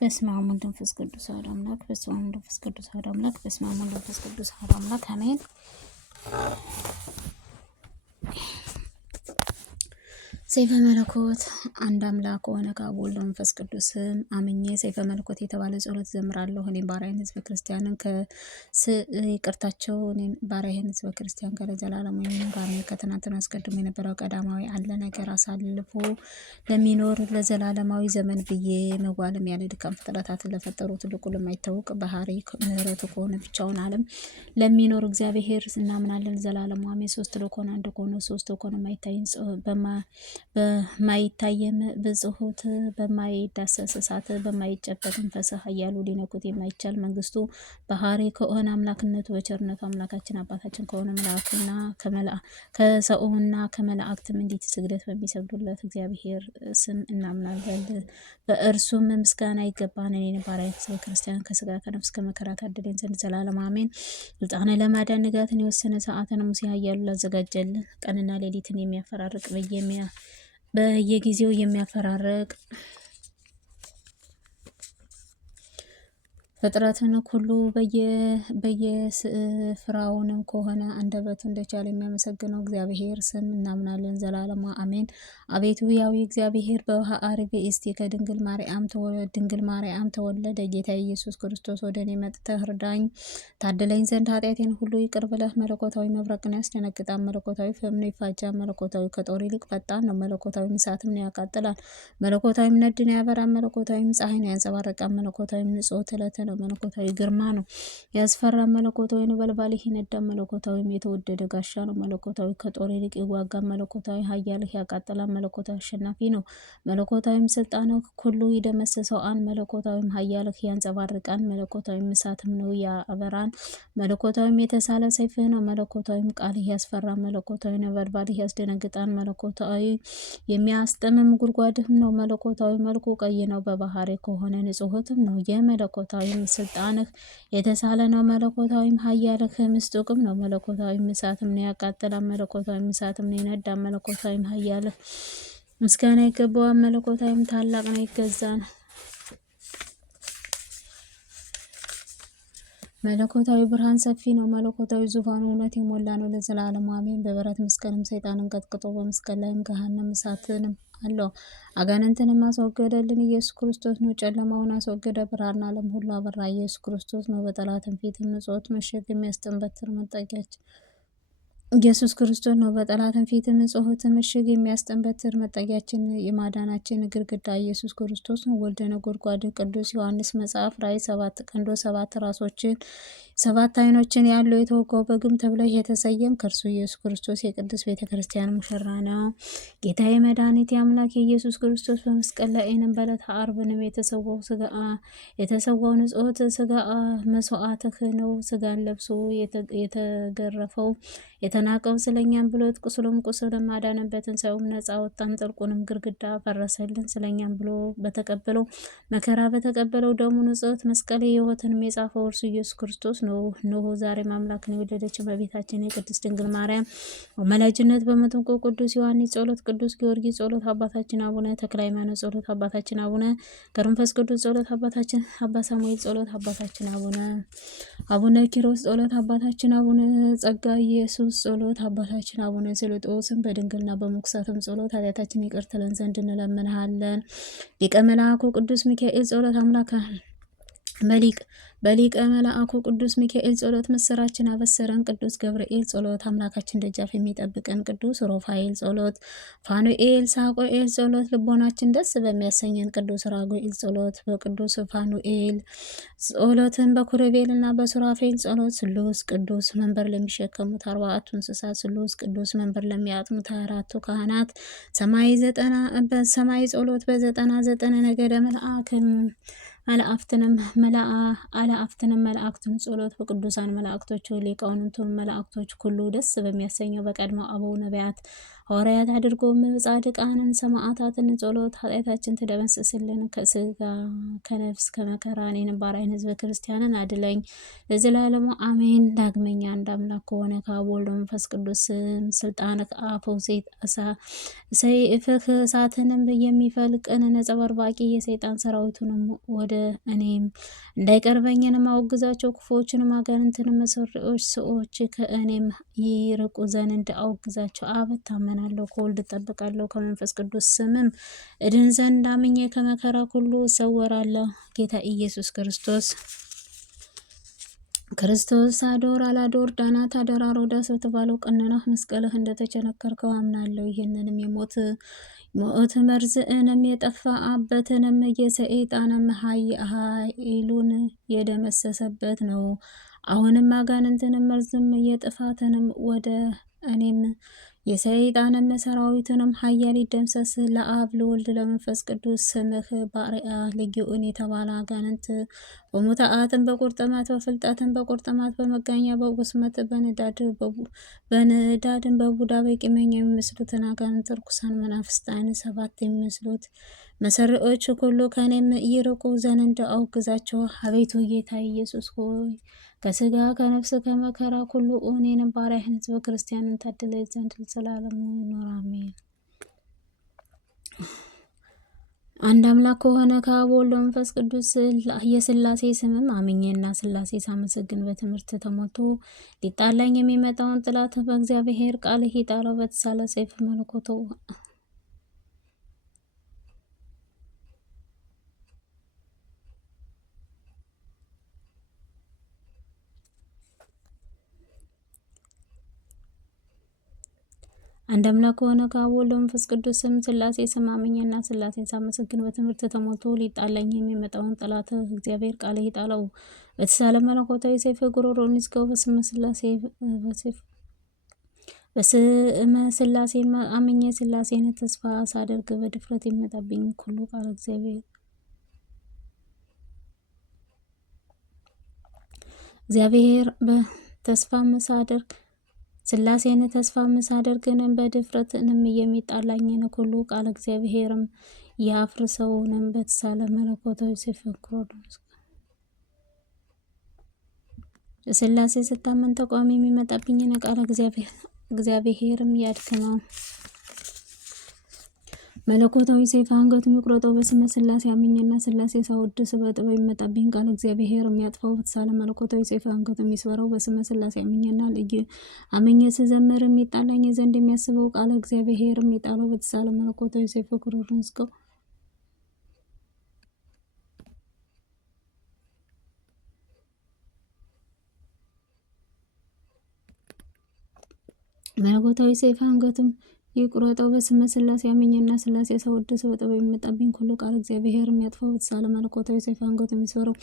በስመ አብ ወወልድ ወመንፈስ ቅዱስ አሐዱ አምላክ። በስመ አብ ወወልድ ወመንፈስ ቅዱስ አሐዱ አምላክ። በስመ አብ ወወልድ ወመንፈስ ቅዱስ አሐዱ አምላክ አሜን። ሰይፈ መለኮት አንድ አምላክ ሆነ ከአብ ወልድ መንፈስ ቅዱስ አምኜ ሰይፈ መለኮት የተባለ ጸሎት ዘምራለሁ። እኔም ባሪያህን ሕዝበ ክርስቲያንን ይቅርታቸው እኔም ባሪያህን ሕዝበ ክርስቲያን ጋር ዘላለም የሚኖር አሜን። ከትናንትና አስቀድሞ የነበረው ቀዳማዊ አለ ነገር አሳልፎ ለሚኖር ለዘላለማዊ ዘመን ብዬ መዋለም ያለ ድካም ፍጥረታትን ለፈጠሩ ትልቁ ለማይታወቅ ባህሪ ምሕረቱ ከሆነ ብቻውን ዓለም ለሚኖር እግዚአብሔር እናምናለን። ዘላለም አሜን። ሶስት ለኮነ አንድ ከሆነ ሶስት ለኮነ በማይታየም ብጽሁት በማይዳሰስ እሳት በማይጨበጥ መንፈስ ኃያሉ ሊነኩት የማይቻል መንግስቱ ባህሪ ከሆነ አምላክነቱ በቸርነቱ አምላካችን አባታችን ከሆነ መልአክና ከሰውና ከመላእክትም እንዴት ስግደት በሚሰግዱለት እግዚአብሔር ስም እናምናለን። በእርሱም ምስጋና ይገባን። እኔን ባሪያ ሕዝበ ክርስቲያን ከስጋ ከነፍስ ከመከራ ታድገን ዘንድ ዘላለም አሜን። ስልጣነ ለማዳን ንጋትን የወሰነ ሰዓትን ሙሴ ኃያሉ ላዘጋጀልን ቀንና ሌሊትን የሚያፈራርቅ በየጊዜው የሚያፈራርቅ ፍጥረትን ሁሉ በየስፍራውንም ከሆነ አንደበቱ እንደቻለ የሚያመሰግነው እግዚአብሔር ስም እናምናለን። ዘላለማ አሜን። አቤቱ ያዊ እግዚአብሔር በውሃ አርግ እስቲ ከድንግል ማርያም ተወለደ ጌታ ኢየሱስ ክርስቶስ ወደ እኔ መጥተህ እርዳኝ ታድለኝ ዘንድ ኃጢአቴን ሁሉ ይቅር ብለህ። መለኮታዊ መብረቅን ያስደነግጣል፣ መለኮታዊ ፍምን ይፋጃል፣ መለኮታዊ ከጦር ይልቅ ፈጣን ነው፣ መለኮታዊ እሳትም ያቃጥላል፣ መለኮታዊ ነድን ያበራል፣ መለኮታዊ ፀሐይን ያንጸባርቃል፣ መለኮታዊ ንጹህ ዕለት ነው፣ መለኮታዊ ግርማ ነው ያስፈራ፣ መለኮታዊ ነበልባል ይነዳል፣ መለኮታዊ የተወደደ ጋሻ ነው፣ መለኮታዊ ከጦር ይልቅ ይዋጋል፣ መለኮታዊ ኃያልህ ያቃጥላል፣ መለኮታዊ አሸናፊ ነው፣ መለኮታዊ ስልጣን ሁሉ ይደመስሰዋል፣ መለኮታዊ ኃያልህ ያንጸባርቃል፣ መለኮታዊ እሳትም ነው ያበራል፣ መለኮታዊ የተሳለ ሰይፍህ ነው፣ መለኮታዊ ቃልህ ያስፈራ፣ መለኮታዊ ነበልባልህ ያስደነግጣል፣ መለኮታዊ የሚያስጠምም ጉድጓድህም ነው፣ መለኮታዊ መልኩ ቀይ ነው፣ በባህሪ ከሆነ ንጹህትም ነው፣ የመለኮታዊ ስልጣንህ የተሳለ ነው፣ መለኮታዊም ኃያልህ ምስጡቅም ነው፣ መለኮታዊ እሳትም ነው ያቃጥላል፣ መለኮታዊ እሳትም ነው ይነዳል፣ መለኮታዊም ኃያልህ ምስጋና ይገባዋል፣ መለኮታዊም ታላቅ ነው ይገዛል። መለኮታዊ ብርሃን ሰፊ ነው፣ መለኮታዊ ዙፋኑ እውነት የሞላ ነው ለዘላለም አሜን። በብረት መስቀልም ሰይጣንን ቀጥቅጦ በመስቀል ላይም ገሃነም እሳትንም አለው አጋንንትንም አስወገደልን ኢየሱስ ክርስቶስ ነው። ጨለማውን አስወገደ፣ ብርሃን ዓለም ሁሉ አበራ ኢየሱስ ክርስቶስ ነው። በጠላትም ፊት ምጽኦት መሸግ የሚያስጠንበትር መጠጊያችን ኢየሱስ ክርስቶስ ነው። በጠላትም ፊት ምጽኦት ምሽግ የሚያስጠንበትር መጠጊያችን የማዳናችን ግድግዳ ኢየሱስ ክርስቶስ ነው። ወልደ ነጎድጓድ ቅዱስ ዮሐንስ መጽሐፍ ራእይ 7 ቀንዶች 7 ራሶችን 7 ዓይኖችን ያለው የተወጋው በግም ተብለህ የተሰየም ከእርሱ ኢየሱስ ክርስቶስ የቅዱስ ቤተ ክርስቲያን ሙሽራ ነው። ጌታዬ መድኃኒቴ አምላክ የኢየሱስ ክርስቶስ በመስቀል ላይ በዕለተ ዓርብንም የተሰዋው ንጹሕት ስጋ መስዋዕትህ ነው። ስጋን ለብሶ የተገረፈው የተናቀው ስለኛም ብሎት ቁስልም አዳነበትን ሰውም ነፃ ወጣን፣ ጥልቁንም ግርግዳ ፈረሰልን። ስለኛም ብሎ በተቀበለው መከራ በተቀበለው ደሙ ንጽሕት መስቀል ሕይወትንም የጻፈው እርሱ ኢየሱስ ክርስቶስ ነው። እነሆ ዛሬም አምላክን የወለደችው በቤታችን የቅድስት ድንግል ማርያም አማላጅነት በመጥምቁ ቅዱስ ዮሐንስ ጸሎት፣ ቅዱስ ጊዮርጊስ ጸሎት፣ አባታችን አቡነ ተክለ ሃይማኖት ጸሎት፣ አባታችን አቡነ ገብረ መንፈስ ቅዱስ ጸሎት፣ አባታችን አባ ሳሙኤል ጸሎት፣ አባታችን አቡነ ኪሮስ ጸሎት፣ አባታችን አቡነ ጸጋ ኢየሱስ ጸሎት፣ አባታችን አቡነ ስልጦስን በድንግልና በመኩሳትም ጸሎት ኃጢአታችን ይቅር ትለን ዘንድ እንለምንሃለን። ሊቀ መልአኩ ቅዱስ ሚካኤል ጸሎት አምላክ በሊቀ መልአኩ ቅዱስ ሚካኤል ጸሎት ምስራችን አበሰረን። ቅዱስ ገብርኤል ጸሎት አምላካችን ደጃፍ የሚጠብቀን። ቅዱስ ሩፋኤል ጸሎት፣ ፋኑኤል ሳቆኤል ጸሎት ልቦናችን ደስ በሚያሰኘን። ቅዱስ ራጉኤል ጸሎት፣ በቅዱስ ፋኑኤል ጸሎትን በኩርቤልና በሱራፌል ጸሎት ስሉስ ቅዱስ መንበር ለሚሸከሙት 4ቱ እንስሳት ስሉስ ቅዱስ መንበር ለሚያጥኑት 24ቱ ካህናት ሰማይ ጸሎት በ99 ነገደ አለአፍትንም መላእክትን ጸሎት በቅዱሳን መላእክቶች ሊቃውንቱን መላእክቶች ሁሉ ደስ በሚያሰኘው በቀድሞ አበው ነቢያት ሐዋርያት አድርጎ ጻድቃንን ሰማዕታትን ጸሎት ኃጢአታችን ትደመስስልን። ከስጋ ከነፍስ ከመከራ እኔንም ባሪያህን ሕዝበ ክርስቲያንን አድለኝ ለዘላለሙ አሜን። ዳግመኛ አንድ አምላክ ከሆነ ከአብ ወልድ መንፈስ ቅዱስ ስም ስልጣን ከአፈው ሰይፍህ እሳትንም የሚፈልቅን ነጸበርባቂ የሰይጣን ሰራዊቱንም ወደ እኔም እንዳይቀርበኝንም አውግዛቸው። ክፉዎችንም አጋንንትን መሰሪዎች ሰዎች ከእኔም ይርቁ ዘንድ አውግዛቸው። አብ እታመናለሁ፣ ከወልድ እጠብቃለሁ፣ ከመንፈስ ቅዱስ ስምም እድን ዘንድ አምኜ ከመከራ ሁሉ እሰወራለሁ። ጌታ ኢየሱስ ክርስቶስ አዶር አላዶር ዳናት አደራ ሮዳስ በተባለው ቀነናህ መስቀልህ እንደተቸነከርከው አምናለሁ። ይህንንም ሞት መርዝእንም የጠፋ አበትንም የሰይጣንም ኃይሉን የደመሰሰበት ነው። አሁንም አጋንንትንም መርዝም የጥፋትንም ወደ እኔም የሰይጣንን ሰራዊትንም ኃያል ይደምሰስ። ለአብ ለወልድ ለመንፈስ ቅዱስ ስምህ ባሪያ ልጊኡን የተባለ አጋንንት በሙታአትን በቁርጥማት በፍልጠትን በቁርጥማት በመጋኛ በቁስመት በንዳድን በቡዳ በቂመኛ የሚመስሉትን አጋንንት ርኩሳን መናፍስት አይን ሰባት የሚመስሉት መሰሪዎች ሁሉ ከእኔም ይርቁ ዘንድ አውግዛቸው። አቤቱ ጌታ ኢየሱስ ሆይ ከስጋ ከነፍስ ከመከራ ሁሉ እኔንም ባሪያህን ሕዝበ ክርስቲያንን ታድለኝ ዘንድ ለዘላለሙ ይኑር አሜን። አንድ አምላክ ከሆነ ከአብ ወልድ መንፈስ ቅዱስ የስላሴ ስምም አምኜና ስላሴ ሳመሰግን በትምህርት ተሞልቶ ሊጣላኝ የሚመጣውን ጥላት በእግዚአብሔር ቃል ጣለው በተሳለ ሰይፍ መለኮቱ አንድ አምላክ ከሆነ ከአብ ወልድ መንፈስ ቅዱስ ስም ስላሴ ስም አምኜና ስላሴን ሳመሰግን በትምህርት ተሞልቶ ሊጣላኝ የሚመጣውን ጠላት እግዚአብሔር ቃል ይጣለው በተሳለ መለኮታዊ ሰይፍ ጉሮሮን ይዝጋው። በስመ ስላሴ አምኜ ስላሴን ተስፋ ሳደርግ በድፍረት የሚመጣብኝ ሁሉ ቃል እግዚአብሔር በተስፋ ሳደርግ ስላሴን ተስፋ ሳደርግንም በድፍረትንም የሚጣላኝን ሁሉ ቃል እግዚአብሔርም ያፍርሰውንም በተሳለ መለኮታዊ ሰይፍ ስላሴ ስታመን ተቋሚ የሚመጣብኝን ቃል እግዚአብሔርም ያድክመው። መለኮታዊ ሰይፍ አንገቱን ይቁረጠው። በስመ ስላሴ አምኜና ስላሴ ሳወድስ በጥበብ የሚመጣብኝ ቃል እግዚአብሔር የሚያጥፋው በተሳለ መለኮታዊ ሰይፍ አንገቱን ይስበረው። በስመ ስላሴ አምኜና አምኜ ስዘምር የሚጣላኝ ዘንድ የሚያስበው ቃል እግዚአብሔር የሚጣለው በተሳለ መለኮታዊ ሰይፍ ጉሮሮን ይዝጋው። መለኮታዊ ሰይፍ አንገቱን ይቁረጠው። በስመ ስላሴ አምኜና ስላሴ ሳወድስ በጥበብ የሚመጣብኝ ሁሉ ቃል እግዚአብሔር የሚያጥፋው በተሳለ መለኮታዊ ሰይፍ አንገቱን ይስበረው።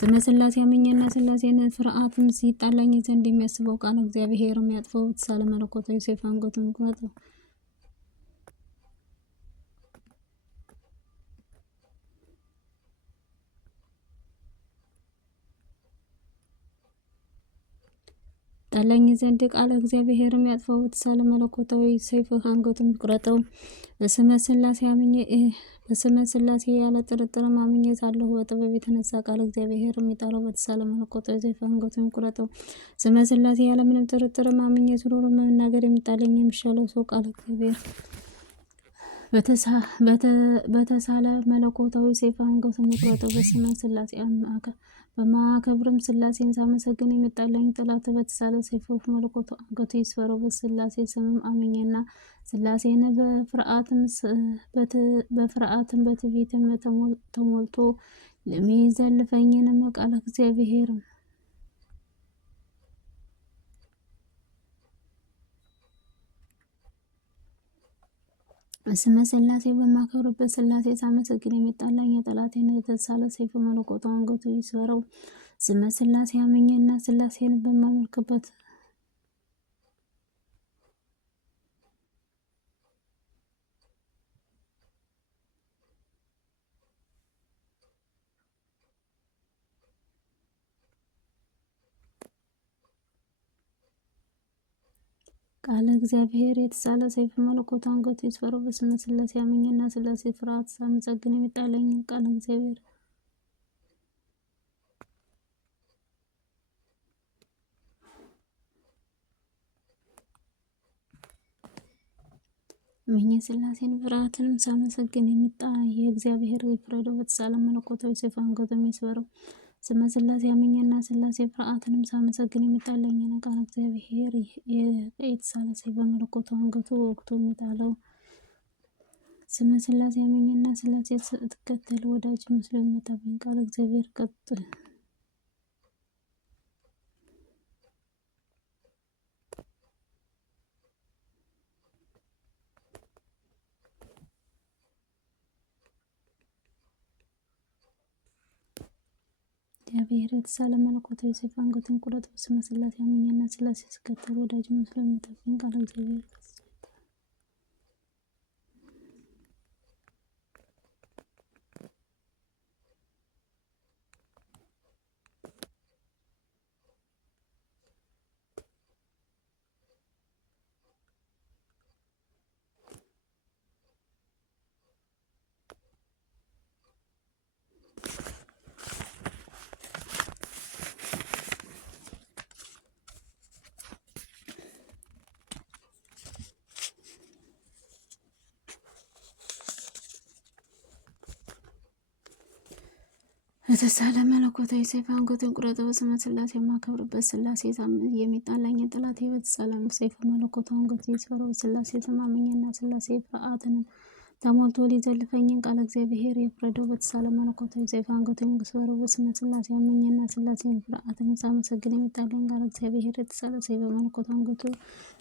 ስመ ስላሴ አምኜና ስላሴን ፍርሃትም ሲጣላኝ ዘንድ የሚያስበው ቃል እግዚአብሔር የሚያጥፋው በተሳለ መለኮታዊ ሰይፍ አንገቱን ይቁረጠው። ጣላኝ ዘንድ ቃል እግዚአብሔር የሚያጥፋው በተሳለ መለኮታዊ ሰይፍ አንገቱን ይቁረጠው። በስመ ስላሴ አምኜ በስመ ስላሴ ያለ ጥርጥር አምኜ ሳለሁ በጥበብ የተነሳ ቃል እግዚአብሔር የሚጣለው በተሳለ መለኮታዊ ሰይፍ አንገቱን ይቁረጠው። ስመ ስላሴ ያለ ምንም ጥርጥር አምኜ ስኖር መናገር የሚጣለኝ የሚሻለው ሰው ቃል እግዚአብሔር በተሳለ መለኮታዊ ሰይፍ አንገቱን ይቁረጠው። በስመ ስላሴ በማከብርም ስላሴን ሳመሰግን የመጣለኝ ጠላት በተሳለ ሰይፍ መለኮቱ አንገቱ ይስበረው። በስላሴ ስምም አምኜና ስላሴን በፍርሃትም በትዕቢትም ተሞልቶ ለሚዘልፈኝንም ቃል እግዚአብሔር ስመ ስላሴ በማከብርበት ስላሴ ሳመሰግን የመጣለኝ የጠላቴን የተሳለ ሰይፍ መለኮቱ አንገቱ ይስበረው። ስመ ስላሴ አምኜና ስላሴን በማመልክበት ቃለ እግዚአብሔር የተሳለ ሰይፍ መለኮት አንገቱ ይስፈረው። በስመ ሥላሴ አምኜና ሥላሴ ፍርሃት ሳመሰግን የሚጣለኝን ቃለ እግዚአብሔር አምኜ ሥላሴን ፍርሃትንም ሳመሰግን የእግዚአብሔር ይፍረደው። በተሳለ መለኮታዊ ሰይፍ አንገቱን ይስፈረው። ስመ ሥላሴ አምኜና ሥላሴ ፍርሃትንም ሳመሰግን የሚጣለኝን ቃለ እግዚአብሔር የተሳለ ሰይፍ በመለኮቱ አንገቱ ወግቶ የሚጣለው። ስመ ሥላሴ አምኜና ሥላሴ ስትከተል ወዳጅ መስሎ የሚመጣብኝ ቃለ እግዚአብሔር ቀጥ እግዚአብሔር የተሳለ መለኮታዊ ሰይፍ አንገቱን ቁረጥ። በስመ ሥላሴ አምኜና ሥላሴ ስትከተል ወዳጅ መስሎ የሚመጣብኝ ቃለ እግዚአብሔር የተሳለ መለኮታዊ ሰይፍ አንገቱን ቁረጥ። በስመ ሥላሴ የማከብርበት ሥላሴ የሚጣላኝን ጠላቴ በተሳለ ሰይፍ መለኮቱ አንገቱ ይስፈረው። በሥላሴ ስም አምኜና ሥላሴ ፍርሃትንም ተሞልቶ ሊዘልፈኝን ቃለ እግዚአብሔር ይፍረደው። በተሳለ መለኮታዊ ሰይፍ አንገቱን ይስፈረው። በስመ ሥላሴ አምኜና ሥላሴን ፍርሃትንም ሳመሰግን የሚጣለኝ ቃለ እግዚአብሔር የተሳለ ሰይፍ በመለኮቱ አንገቱ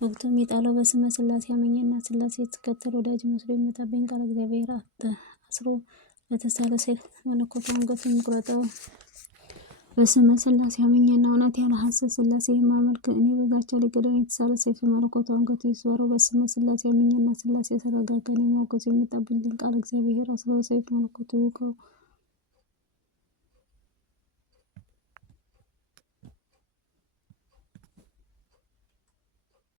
ወግቶ የሚጣለው። በስመ ሥላሴ አምኜና ሥላሴ ስትከተል ወዳጅ መስሎ የሚመጣብኝ ቃለ እግዚአብሔር አስሮ በተሳለ ሰይፍ መለኮቱ አንገቱን ይቁረጠው። በስመ ሥላሴ አምኜና እውነት ያለ ሐሰት ሥላሴ የማመልክ እኔ በዛቻ ሊገድለኝ የተሳለ ሰይፍ መለኮቱ አንገቱ ይስፈረው። በስመ ሥላሴ አምኜና ሥላሴ ተረጋጋን የሚያወግዝ የሚመጣብኝ ቃለ እግዚአብሔር አስሮ ሰይፍ መለኮቱ ይውጋው።